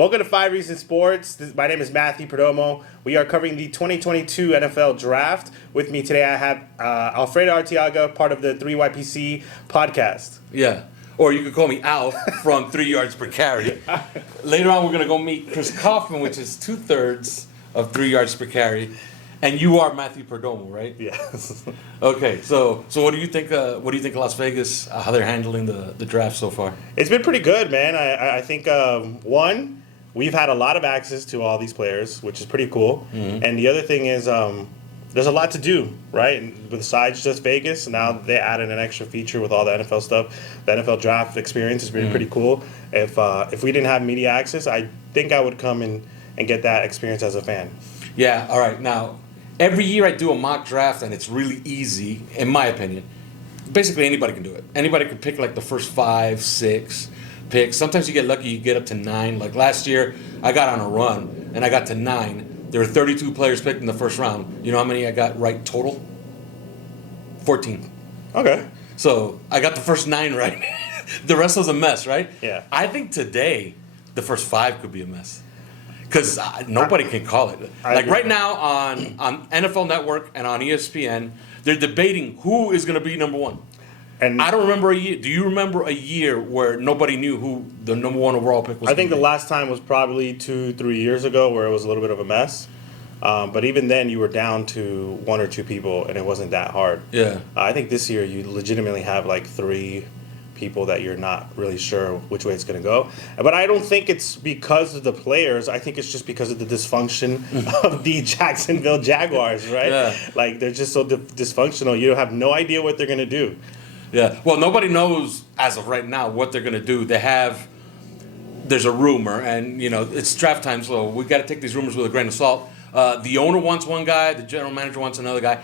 Welcome to 5 Reasons Sports. My name is Matthew Perdomo. We are covering the 2022 NFL Draft. With me today, I have Alfredo Arteaga, part of the 3YPC podcast. Yeah. Or you could call me Alf from 3 yards per carry. Later on, we're going to go meet Chris Kaufman, which is 2/3 of 3 yards per carry. And you are Matthew Perdomo, right? Yes. Okay, so what do you think? What do you think of Las Vegas? How they're handling the draft so far? It's been pretty good, man. I think one, we've had a lot of access to all these players, which is pretty cool. Mm-hmm. And the other thing is, there's a lot to do, right? Besides just Vegas, now they added an extra feature with all the NFL stuff. The NFL draft experience has been pretty cool. If we didn't have media access, I think I would come and get that experience as a fan. Yeah. All right. Now, every year I do a mock draft, and it's really easy, in my opinion. Basically, anybody can do it. Anybody can pick like the first 5, 6 picks. Sometimes you get lucky, you get up to 9. Like last year, I got on a run, and I got to 9. There were 32 players picked in the first round. You know how many I got right total? 14. Okay. So I got the first 9 right. The rest was a mess, right? Yeah. I think today, the first 5 could be a mess. Because nobody can call it. Like right now on NFL Network and on ESPN, they're debating who is going to be number 1. And I don't remember a year. Do you remember a year where nobody knew who the number 1 overall pick was? I think the last time was probably 2-3 years ago, where it was a little bit of a mess. But even then, you were down to 1 or 2 people, and it wasn't that hard. Yeah. I think this year you legitimately have like 3 people that you're not really sure which way it's going to go. But I don't think it's because of the players. I think it's just because of the dysfunction of the Jacksonville Jaguars, right? Yeah. Like, they're just so dysfunctional. You have no idea what they're going to do. Yeah. Well, nobody knows as of right now what they're going to do. There's a rumor, and, it's draft time, so we got to take these rumors with a grain of salt. The owner wants one guy, the general manager wants another guy.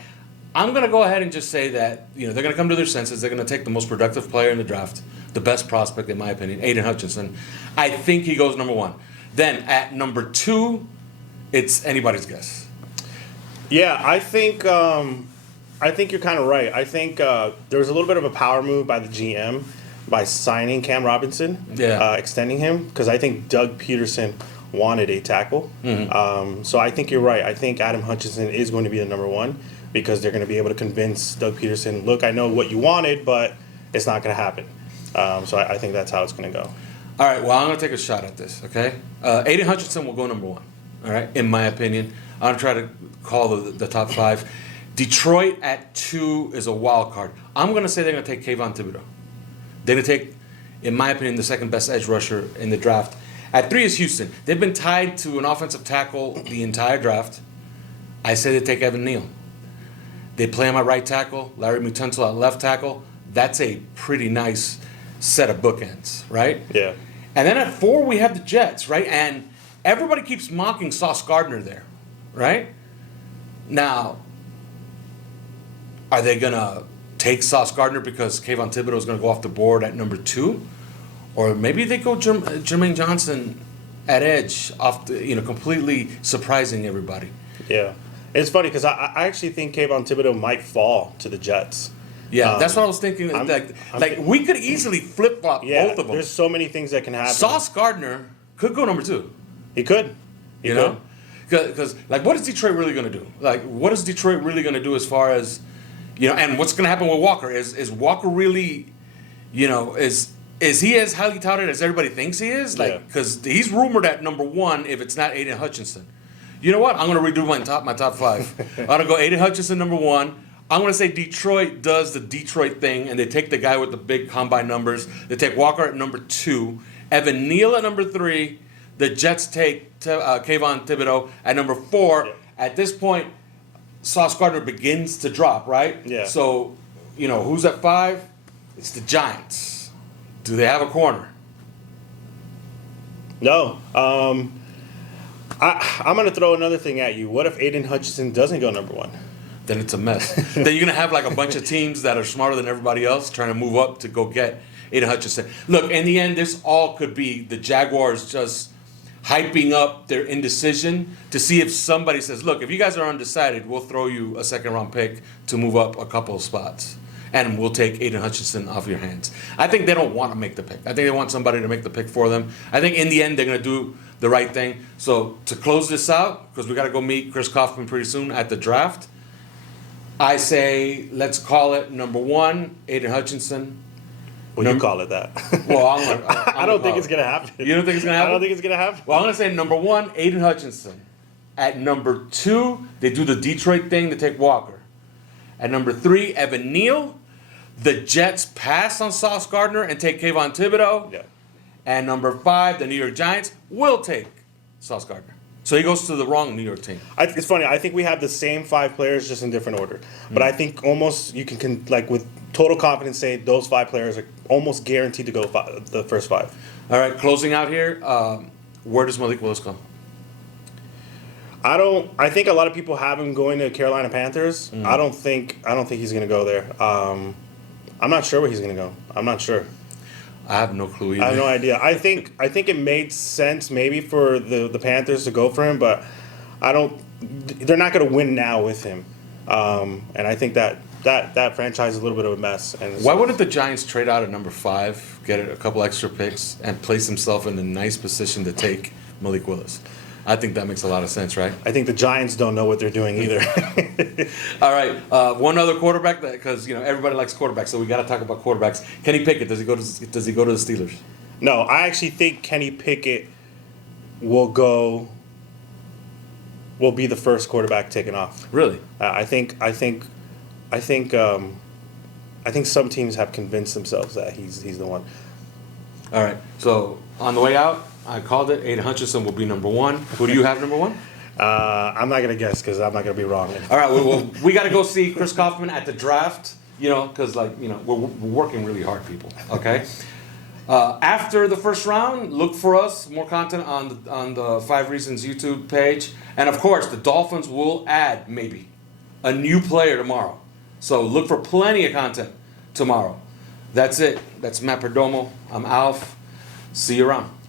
I'm going to go ahead and just say that, they're going to come to their senses. They're going to take the most productive player in the draft, the best prospect, in my opinion, Aiden Hutchinson. I think he goes number 1. Then at number 2, it's anybody's guess. Yeah, I think you're kind of right. I think there was a little bit of a power move by the GM by signing Cam Robinson, extending him, because I think Doug Peterson wanted a tackle. Mm-hmm. So I think you're right. I think Adam Hutchinson is going to be the number 1. Because they're going to be able to convince Doug Peterson, look, I know what you wanted, but it's not going to happen. So I think that's how it's going to go. All right, well, I'm going to take a shot at this, okay? Aiden Hutchinson will go number 1, all right, in my opinion. I'm going to try to call the top 5. Detroit at 2 is a wild card. I'm going to say they're going to take Kayvon Thibodeau. They're going to take, in my opinion, the second best edge rusher in the draft. At 3 is Houston. They've been tied to an offensive tackle the entire draft. I say they take Evan Neal. They play him at right tackle, Larry Mutunzel at left tackle. That's a pretty nice set of bookends, right? Yeah. And then at 4, we have the Jets, right? And everybody keeps mocking Sauce Gardner there, right? Now, are they going to take Sauce Gardner because Kayvon Thibodeau is going to go off the board at number 2? Or maybe they go Jermaine Johnson at edge, completely surprising everybody. Yeah. It's funny because I actually think Kayvon Thibodeau might fall to the Jets. Yeah, that's what I was thinking. We could easily flip-flop both of them. There's so many things that can happen. Sauce Gardner could go number 2. He could. He could. Because, what is Detroit really going to do? What is Detroit really going to do as far as, and what's going to happen with Walker? Is Walker really, is he as highly touted as everybody thinks he is? Because he's rumored at number 1 if it's not Aiden Hutchinson. You know what? I'm going to redo my top 5. I'm going to go Aiden Hutchinson number 1. I'm going to say Detroit does the Detroit thing, and they take the guy with the big combine numbers. They take Walker at number 2. Evan Neal at number 3. The Jets take Kayvon Thibodeau at number 4. Yeah. At this point, Sauce Gardner begins to drop, right? Yeah. So, who's at 5? It's the Giants. Do they have a corner? No. I'm going to throw another thing at you. What if Aiden Hutchinson doesn't go number 1? Then it's a mess. Then you're going to have a bunch of teams that are smarter than everybody else trying to move up to go get Aiden Hutchinson. Look, in the end, this all could be the Jaguars just hyping up their indecision to see if somebody says, look, if you guys are undecided, we'll throw you a second-round pick to move up a couple of spots. and we'll take Aiden Hutchinson off your hands. I think they don't want to make the pick. I think they want somebody to make the pick for them. I think in the end they're going to do the right thing. So to close this out, because we got to go meet Chris Kaufman pretty soon at the draft, I say let's call it number 1, Aiden Hutchinson. Well, you call it that. Well, I don't think it's going to happen. You don't think it's going to happen? I don't think it's going to happen. Well, I'm going to say number 1, Aiden Hutchinson. At number 2, they do the Detroit thing to take Walker. At number 3, Evan Neal. The Jets pass on Sauce Gardner and take Kayvon Thibodeau. Yeah. And number 5, the New York Giants will take Sauce Gardner. So he goes to the wrong New York team. It's funny. I think we have the same 5 players, just in different order. But I think almost you can like with total confidence say those 5 players are almost guaranteed to go the first 5. All right, closing out here. Where does Malik Willis go? I think a lot of people have him going to Carolina Panthers. I don't think he's going to go there. I'm not sure where he's going to go. I'm not sure. I have no clue either. I have no idea. I think it made sense maybe for the Panthers to go for him, but they're not going to win now with him. And I think that franchise is a little bit of a mess. And why wouldn't the Giants trade out at number 5, get a couple extra picks, and place himself in a nice position to take Malik Willis? I think that makes a lot of sense, right? I think the Giants don't know what they're doing either. All right, one other quarterback, because everybody likes quarterbacks, so we got to talk about quarterbacks. Kenny Pickett, does he go to the Steelers? No, I actually think Kenny Pickett will be the first quarterback taken off. Really? I think some teams have convinced themselves that he's the one. All right. So on the way out, I called it. Aiden Hutchinson will be number 1. Who do you have number 1? I'm not gonna guess because I'm not gonna be wrong. All right. Well, we got to go see Chris Kaufman at the draft. Because we're working really hard, people. Okay. After the first round, look for us more content on the 5 Reasons YouTube page, and of course, the Dolphins will add maybe a new player tomorrow. So look for plenty of content tomorrow. That's it. That's Matt Perdomo. I'm Alf. See you around.